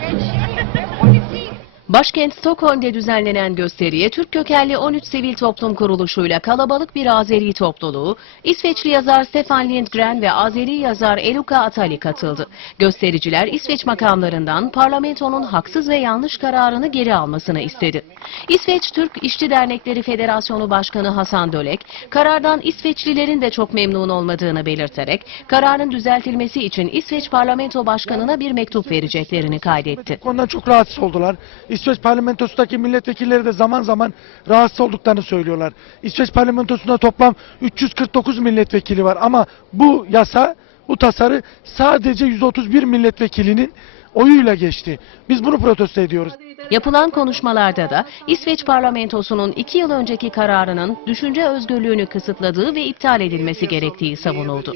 Thank you. Başkent Stockholm'de düzenlenen gösteriye Türk kökenli 13 sivil toplum kuruluşuyla kalabalık bir Azeri topluluğu, İsveçli yazar Stefan Lindgren ve Azeri yazar Eluka Atali katıldı. Göstericiler İsveç makamlarından parlamentonun haksız ve yanlış kararını geri almasını istedi. İsveç Türk İşçi Dernekleri Federasyonu Başkanı Hasan Dölek, karardan İsveçlilerin de çok memnun olmadığını belirterek, kararın düzeltilmesi için İsveç Parlamento Başkanı'na bir mektup vereceklerini kaydetti. Konudan çok rahatsız oldular. Parlamentosundaki milletvekilleri de zaman zaman rahatsız olduklarını söylüyorlar. İsveç parlamentosunda toplam 349 milletvekili var ama bu yasa, bu tasarı sadece 131 milletvekilinin oyuyla geçti. Biz bunu protesto ediyoruz. Yapılan konuşmalarda da İsveç parlamentosunun iki yıl önceki kararının düşünce özgürlüğünü kısıtladığı ve iptal edilmesi gerektiği savunuldu.